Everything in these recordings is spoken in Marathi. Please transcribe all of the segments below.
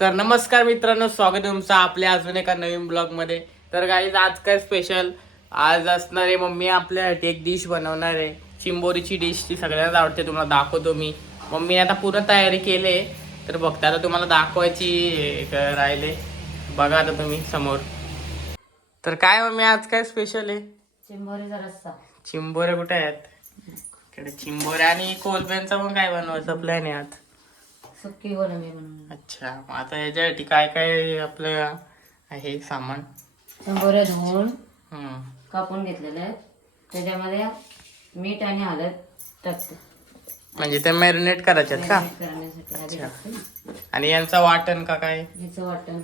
तर नमस्कार मित्रांनो, स्वागत आहे तुमचं आपल्या अजून एका नवीन ब्लॉग मध्ये. तर गाईज आज काय स्पेशल, आज असणार आहे मम्मी आपल्यासाठी एक डिश बनवणार आहे. चिंबोरीची डिश, ती सगळ्यांनाच आवडते. तुम्हाला दाखवतो मी. मम्मीने आता पूर्ण तयारी केली, तर बघता आता तुम्हाला दाखवायची राहिले. बघा आता तुम्ही समोर. तर काय मम्मी आज काय स्पेशल आहे? चिंबोरीचा रस्सा. चिंबोऱ्या कुठे आहेत? इकडे चिंबोऱ्या आणि कोलब्यांचा पण काय बनवायचा प्लॅन आहे आज? सुक्की कोलंबी बनवणार. अच्छा, मग आता याच्यासाठी काय काय आपलं आहे सामान? चिंबोऱ्या धुवून हम्म. कापून घेतलेले आहेत. त्याच्यामध्ये मीठ आणि हळद टाकते म्हणजे ते मॅरिनेट करायच्यात का? मॅरिनेट करण्यासाठी आधी अच्छा. टाकते. आणि यांचं वाटण का काय? याचं वाटण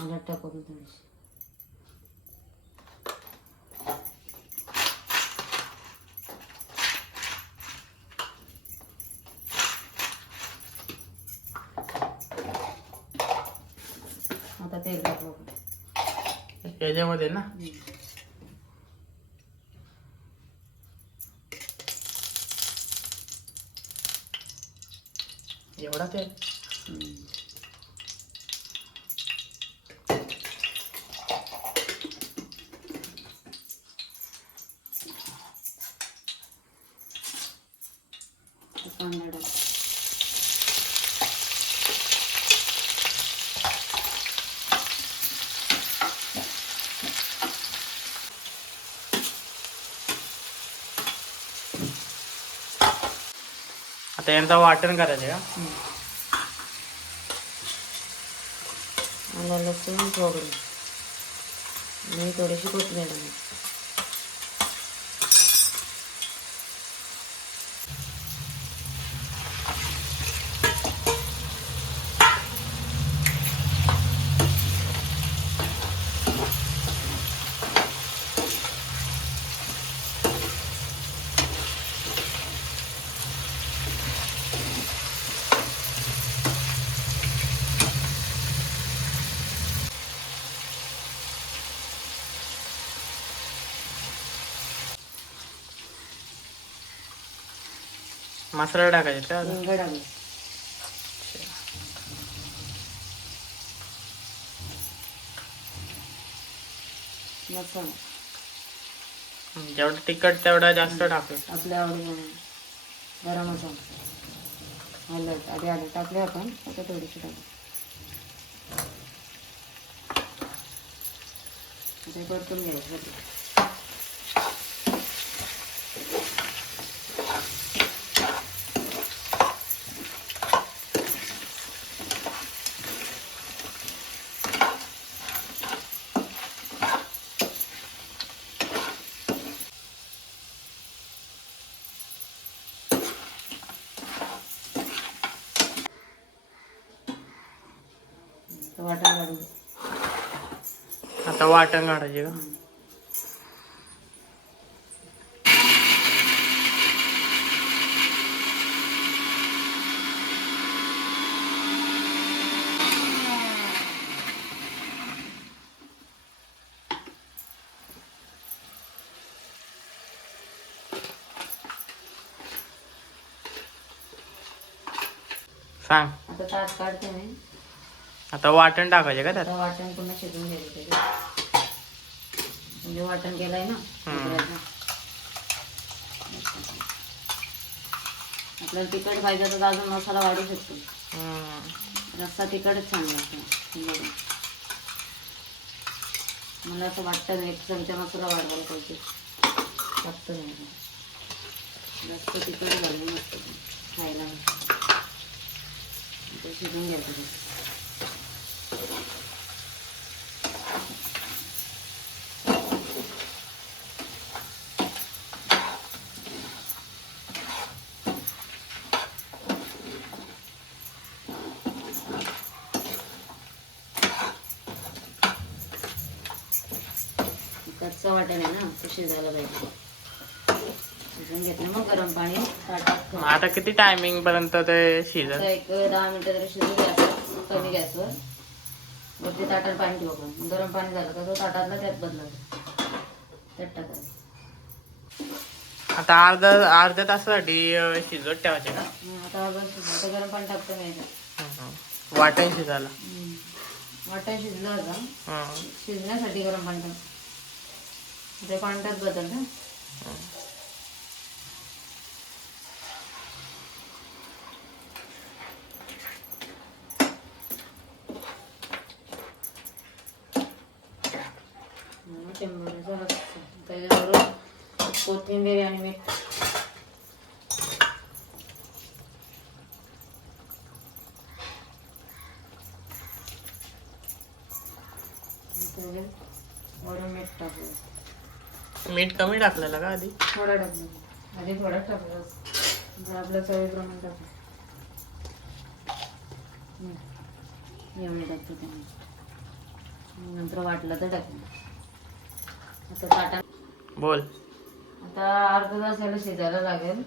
हळद टाकून थोडीशी. आता तेल टाकू. याच्यामध्ये ना? एवढा तेल? कांदा टाक. आता यांचं वाटण करायचं का? आलं लसूण खोबरं आणि थोडीशी कोथिंबीर टाकली. मसाला टाकायचा का? हिंग टाकली. मसाला जेवढं तिखट तेवढा जास्त टाकू. आपल्या आवडीप्रमाणे. गरम मसाला हळद आधी आधी टाकले आपण. आता थोडीशी टाकू. ते परतून घ्यायचं. वाटण काढून घे. आता वाटण काढायचे का? सांग. आता ताट काढते मी. आता वाटण टाकायचे का त्यात? आता वाटण पुन्हा शिजवून घ्यायचं. म्हणजे वाटण केलंय ना खोबऱ्याचं. आपल्याला तिखट पाहिजे तर अजून मसाला वाढू शकतो. रस्सा तिखटच छान लागतो. मला असं वाटतं एक चमचा मसाला वाढवायला पाहिजे. जास्त नाही, जास्त तिखट झालं मस्त खायला. ते शिजून घ्यायचं. कच्चं वाटण आहे ना, ते शिजायला पाहिजे. शिजून घेतलं मग गरम पाणी ताटात. आता किती टायमिंग पर्यंत ते शिजत? एक 10 मिनिटं तरी शिजू द्यायचं कमी गॅसवर. वरती ताटात पाणी ठेवू आपण. गरम पाणी झालं का तो ताटातला त्यात बदलायचं, त्यात टाकायचं. आता अर्ध्या तासासाठी शिजवत ठेवायचे का? आता आता गरम पाणी टाकतो मी याच्यात. वाटण शिजायला. वाटाण शिजलं आता. शिजण्यासाठी गरम पाणी टाक. ते पाण्यात बदल ना. चिंबोरीचा रस्सा त्याच्याबरोबर कोथिंबीर आणि मीठ. वरून मीठ टाकलं. मीठ कमी टाकलेलं का आधी? थोडं टाकलं आधी, थोडंच टाकलं आपल्या चवीप्रमाणे टाकलं. एवढं टाकतो त्याने, नंतर वाटलं तर टाकलं. आता ताटा बोल. आता अर्धा तास याला शिजायला लागेल.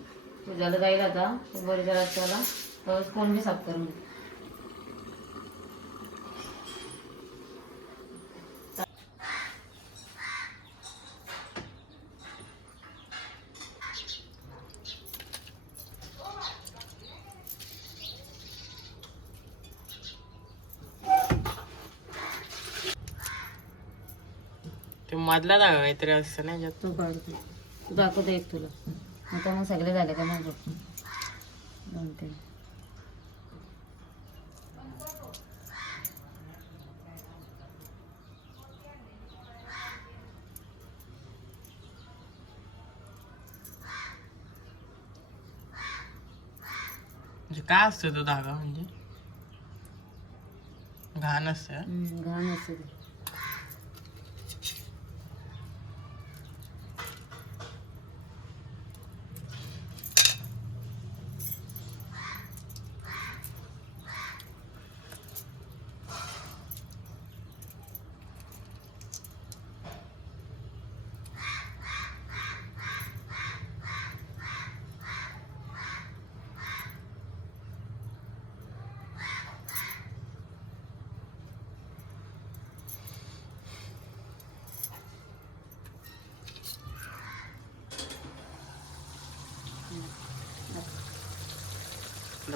शिजायला जाईल आता चिंबोरीच्या रस्त्याला. तर कोण बी साफ करून घे. ते मधला जागा काहीतरी असतं ना याच्यात. तू काढतो, तू दाखवतो एक तुला. आता मग सगळे झाले का नाही बघ. 2-3 म्हणजे काय असतं तो धागा? म्हणजे घाण असतं. घाण असते ते.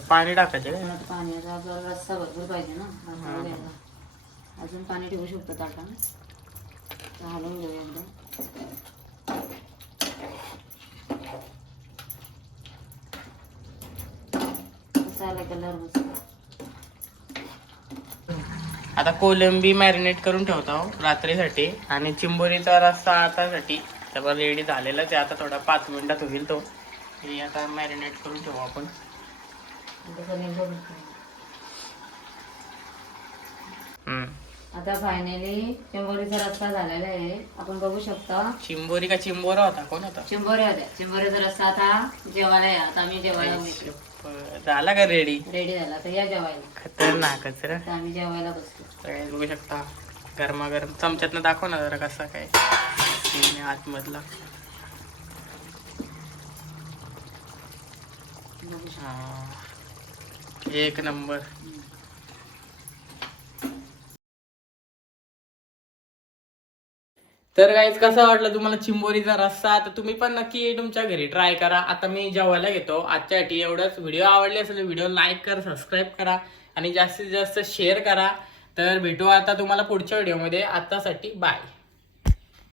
पाणी टाकायचं का? पण आता पाण्याचा आपल्याला रस्सा भरपूर पाहिजे ना. आता घ्यायला. अजून पाणी ठेवू शकतो ताटाने. तर हलवून घेऊ एकदम. कसा आला कलर मस्त. आता कोलंबी मॅरिनेट करून ठेवतो रात्रीसाठी आणि चिंबोरीचा रस्सा आतासाठी सगळं रेडी झालेलाच आहे. आता थोडा 5 मिनिटात होईल तो. हे आता मॅरिनेट करून ठेवू आपण. आता फायनली चिंबोरीचा रस्सा झालेला आहे. आपण बघू शकता. चिंबोरी का चिंबोरा होता? कोण होता? चिंबोरी होत्या. चिंबोरीचा रस्सा आता जेवायला या. आता आम्ही जेवायला बसलो. झाला का रेडी? रेडी झाला. तर या जेवायला. खतरनाकच रे. आता आम्ही जेवायला बसतो. सगळे बघू शकता. गरमागरम चमच्यातनं दाखव ना जरा कसा काय आतमधला. हा, एक नंबर. तर गाईज कसा वाटला तुम्हाला चिंबोरीचा रस्सा? तर तुम्ही पण नक्की तुमच्या घरी ट्राय करा. आता मी जेवायला घेतो आजच्यासाठी एवढंच. व्हिडिओ आवडले असेल व्हिडिओ लाईक करा, सबस्क्राईब करा आणि जास्तीत जास्त शेअर करा. तर भेटू आता तुम्हाला पुढच्या व्हिडिओमध्ये. आतासाठी बाय.